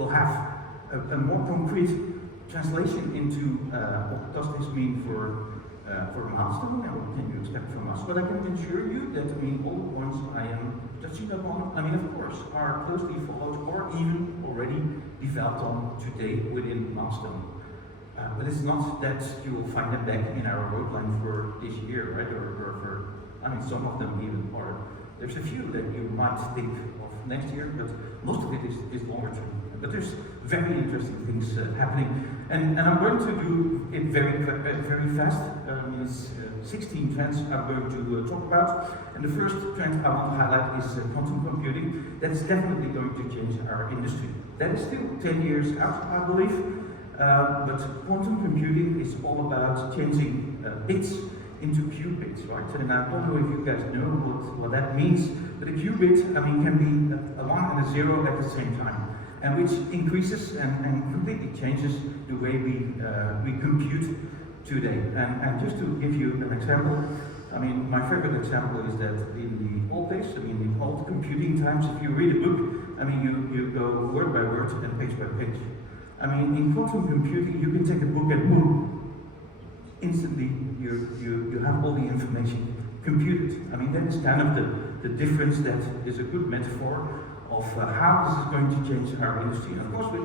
will have a more concrete translation into what does this mean for Milestone and what can you expect from us. But I can assure you that all the ones I am touching upon, of course, are closely followed or even already developed on today within Milestone. But it's not that you will find them back in our roadline for this year, right? Or for, some of them even are. There's a few that you might think of next year, but most of it is longer term. But there's very interesting things happening, and I'm going to do it very fast. It's 16 trends I'm going to talk about, and the first trend I want to highlight is quantum computing. That's definitely going to change our industry. That is still 10 years out, I believe, but quantum computing is all about changing bits into qubits, right? And I don't know if you guys know what that means, but a qubit, can be a 1 and a 0 at the same time, and which increases and completely changes the way we compute today. And just to give you an example, my favorite example is that in the old days, in old computing times, if you read a book, you go word by word and page by page. In quantum computing, you can take a book and boom, instantly you have all the information computed. That is kind of the difference that is a good metaphor of how this is going to change our industry. And of course, with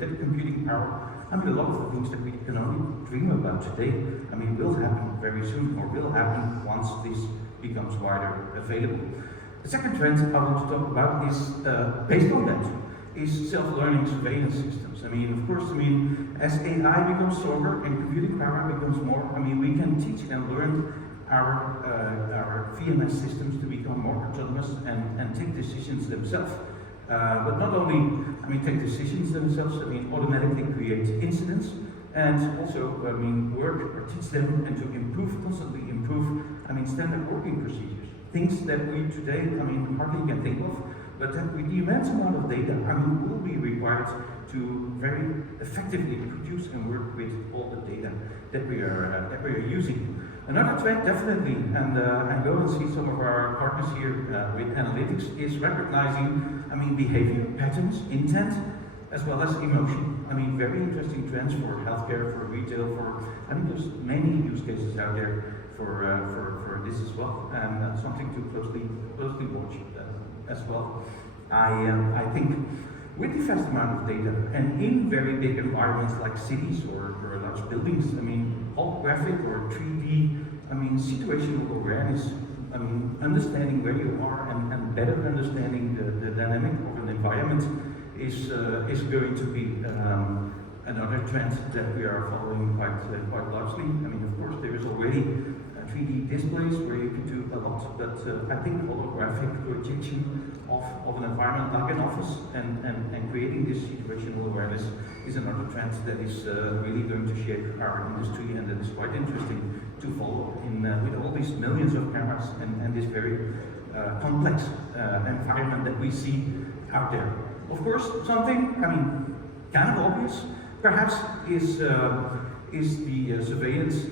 that computing power, a lot of the things that we can only dream about today, will happen very soon, or will happen once this becomes wider available. The second trend I want to talk about is based on that, is self-learning surveillance systems. Of course, as AI becomes stronger and computing power becomes more, we can teach and learn our VMS systems to become more autonomous and take decisions themselves. But not only, take decisions themselves, automatically create incidents, and also, work or teach them and to constantly improve, standard working procedures. Things that we today, hardly can think of, but that with the immense amount of data, will be required to very effectively produce and work with all the data that we are using. Another trend, definitely, and go and see some of our partners here with analytics, is recognizing, behavior, patterns, intent, as well as emotion. Very interesting trends for healthcare, for retail, there's many use cases out there for this as well, and something to closely watch as well. I think with the vast amount of data and in very big environments like cities or large buildings, holographic or 3D, situational awareness, understanding where you are and better understanding the dynamic of an environment is going to be another trend that we are following quite largely. Of course, there is already 3D displays where you can do a lot, but I think holographic projection of an environment like an office and creating this situational awareness is another trend that is really going to shape our industry, and that is quite interesting to follow with all these millions of cameras and this very complex environment that we see out there. Of course, something, kind of obvious, perhaps, is the surveillance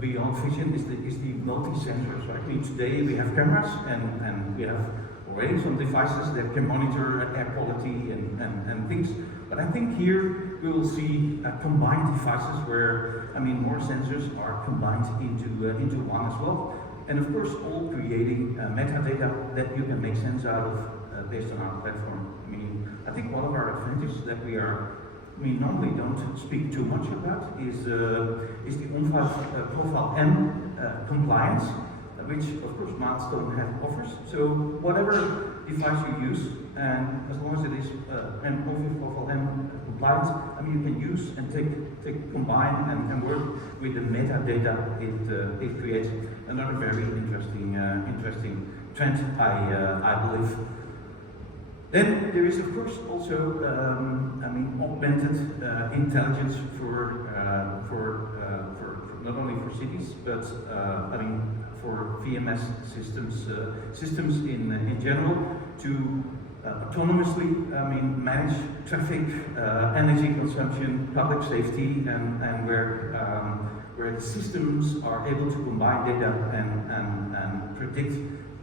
beyond vision, is the multi-sensors, right? Today we have cameras and we have already some devices that can monitor air quality and things, but I think here we will see combined devices where, more sensors are combined into one as well, and of course all creating metadata that you can make sense out of based on our platform. I think one of our advantages that we normally don't speak too much about is the Profile M compliance, which of course Milestone offers. So whatever device you use, and as long as it is an Profile M compliant, you can use and combine and work with the metadata it creates. Another very interesting trend, I believe. Then there is, of course, also augmented intelligence for not only for cities, but for VMS systems in general to autonomously manage traffic, energy consumption, public safety, and where the systems are able to combine data and predict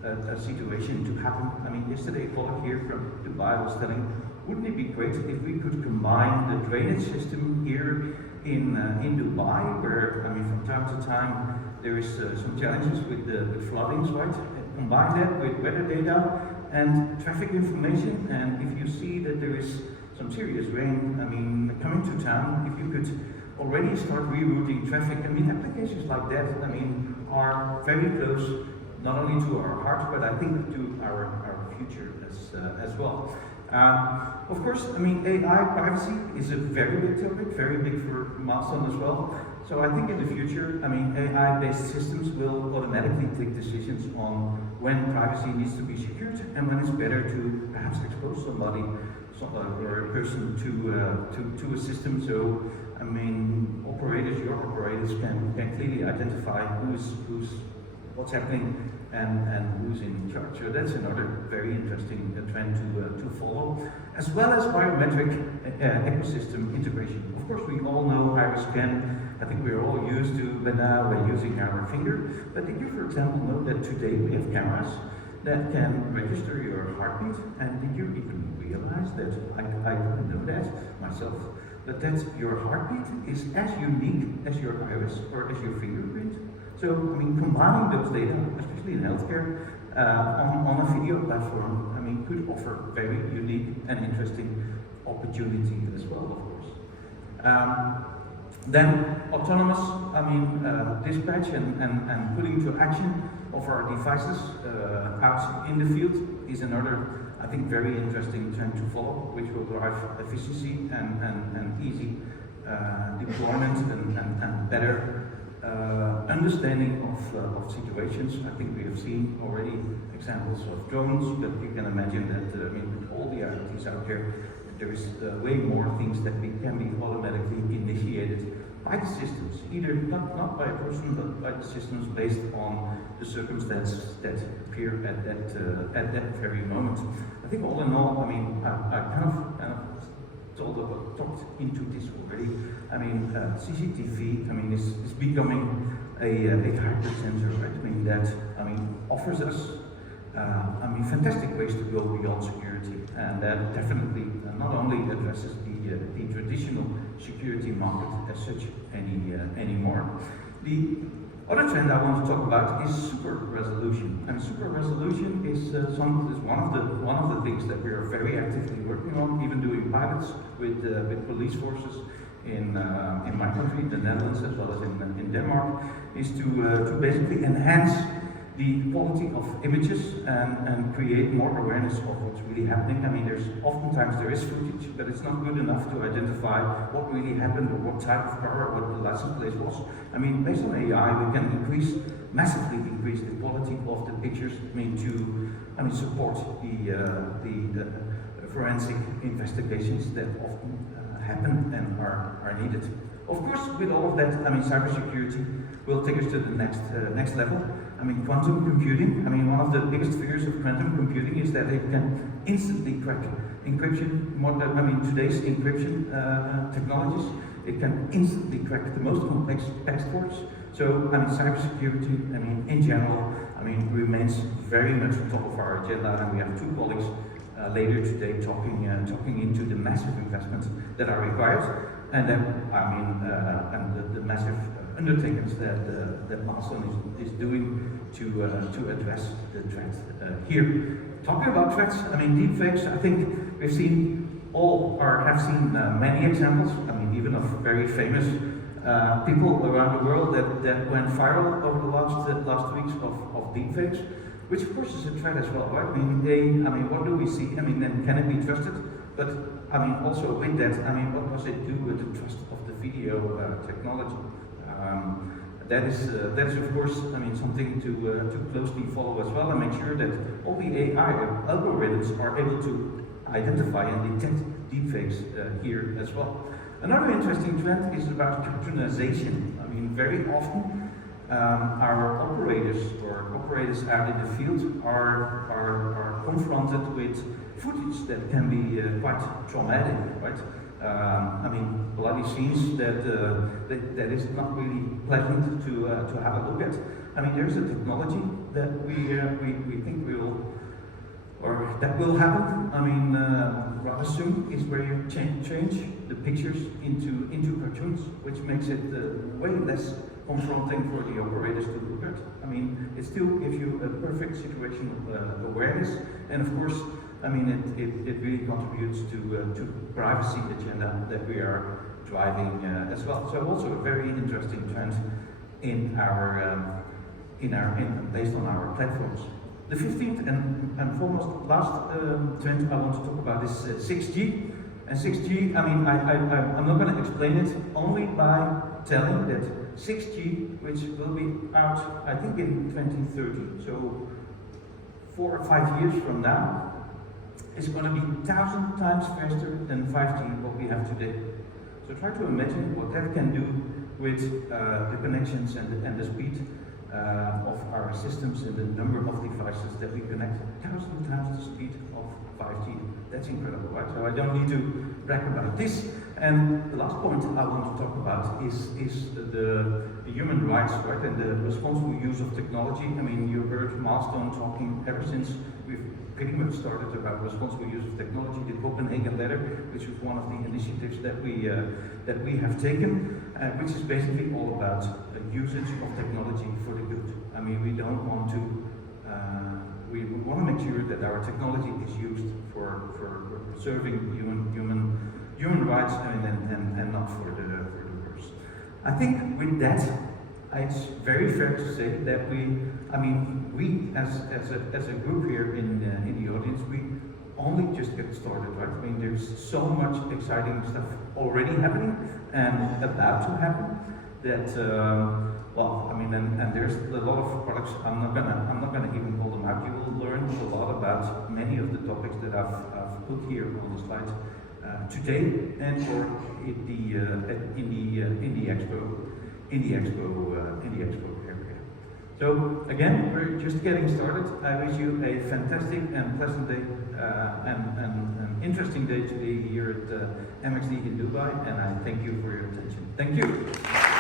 a situation to happen. Yesterday a colleague here from Dubai was telling wouldn't it be great if we could combine the drainage system here in Dubai, where, I mean, from time to time there is some challenges with floodings, right? Combine that with weather data and traffic information, and if you see that there is some serious rain, I mean, coming to town, if you could already start rerouting traffic, I mean, applications like that, I mean, are very close, not only to our hearts, but I think to our future as well. Of course, I mean, AI privacy is a very big topic, very big for Milestone as well. So I think in the future, I mean, AI-based systems will automatically take decisions on when privacy needs to be secured and when it's better to perhaps expose somebody or a person to a system. So, I mean, your operators can clearly identify what's happening and who's in charge. So that's another very interesting trend to follow, as well as biometric ecosystem integration. Of course, we all know iris scan. I think we're all used to, but now we're using our finger. But did you, for example, know that today we have cameras that can register your heartbeat? And did you even realize that, I didn't know that myself, but that your heartbeat is as unique as your iris or as your fingerprint? So, I mean, combining those data, especially in healthcare, on a video platform, I mean, could offer very unique and interesting opportunity as well, of course. Then autonomous, I mean, dispatch and putting to action of our devices out in the field is another, I think, very interesting trend to follow, which will drive efficiency and easy deployment and better understanding of situations. I think we have seen already examples of drones, but you can imagine that I mean, with all the IoTs out there is way more things that can be automatically initiated by the systems, either not by a person, but by the systems based on the circumstances that appear at that very moment. I think all in all, I mean, I kind of talked into this already. I mean, CCTV, I mean, is becoming a hyper sensor, right? I mean, that, I mean, offers us, I mean, fantastic ways to go beyond security, and that definitely not only addresses the traditional security market as such anymore. The other trend I want to talk about is super resolution, and super resolution is one of the things that we are very actively working on, even doing pilots with police forces in my country, the Netherlands, as well as in Denmark, is to basically enhance the quality of images and create more awareness of what's really happening. I mean, oftentimes there is footage, but it's not good enough to identify what really happened or what type of car or what the license plate was. I mean, based on AI, we can massively increase the quality of the pictures. I mean, to support the forensic investigations that often happen and are needed. Of course, with all of that, I mean, cybersecurity will take us to the next level. I mean, quantum computing. I mean, one of the biggest fears of quantum computing is that it can instantly crack encryption. I mean, today's encryption technologies, it can instantly crack the most complex passports. So, I mean, cybersecurity, I mean, in general, I mean, remains very much on top of our agenda, and we have two colleagues later today talking into the massive investments that are required, and then, I mean, and the massive undertakings that Milestone is doing to address the threat here. Talking about threats, I mean, deepfakes, I think we've seen have seen many examples, I mean, even of very famous people around the world that went viral over the last weeks of deepfakes, which of course is a threat as well, right? I mean, what do we see? I mean, then can it be trusted? But I mean, also with that, I mean, what does it do with the trust of the video technology? That is of course, I mean, something to closely follow as well, and make sure that all the AI algorithms are able to identify and detect deepfakes here as well. Another interesting trend is about cartoonization. I mean, very often our operators out in the field are confronted with footage that can be quite traumatic, right? I mean, bloody scenes that is not really pleasant to have a look at. I mean, there's a technology that we think that will happen. I mean, rather soon is where you change the pictures into cartoons, which makes it way less confronting for the operators to look at. I mean, it still gives you a perfect situational awareness, and of course, I mean, it really contributes to privacy agenda that we are driving as well. So also a very interesting trend in our based on our platforms. The 15th and foremost last trend I want to talk about is 6G. And 6G, I mean, I'm not going to explain it, only by telling that 6G, which will be out, I think, in 2030, so 4 or 5 years from now, is going to be 1,000 times faster than 5G, what we have today. So try to imagine what that can do with the connections and the speed of our systems and the number of devices that we connect. 1,000 times the speed of 5G. That's incredible, right? So I don't need to brag about this. And the last point I want to talk about is the human rights, right? And the responsible use of technology. I mean, you heard Milestone talking ever since we've pretty much started about responsible use of technology, the Copenhagen Letter, which was one of the initiatives that we have taken, which is basically all about usage of technology for the good. I mean, we don't want to, we want to make sure that our technology is used for preserving human rights and not for the worse. I think with that, it's very fair to say that we as a group here in the audience, we only just get started, right? I mean, there's so much exciting stuff already happening and about to happen that, well, I mean, and there's a lot of products. I'm not gonna even call them out. You will learn a lot about many of the topics that I've put here on the slides today and or in the expo area. So again, we're just getting started. I wish you a fantastic and pleasant day and an interesting day today here at MXD in Dubai, and I thank you for your attention. Thank you.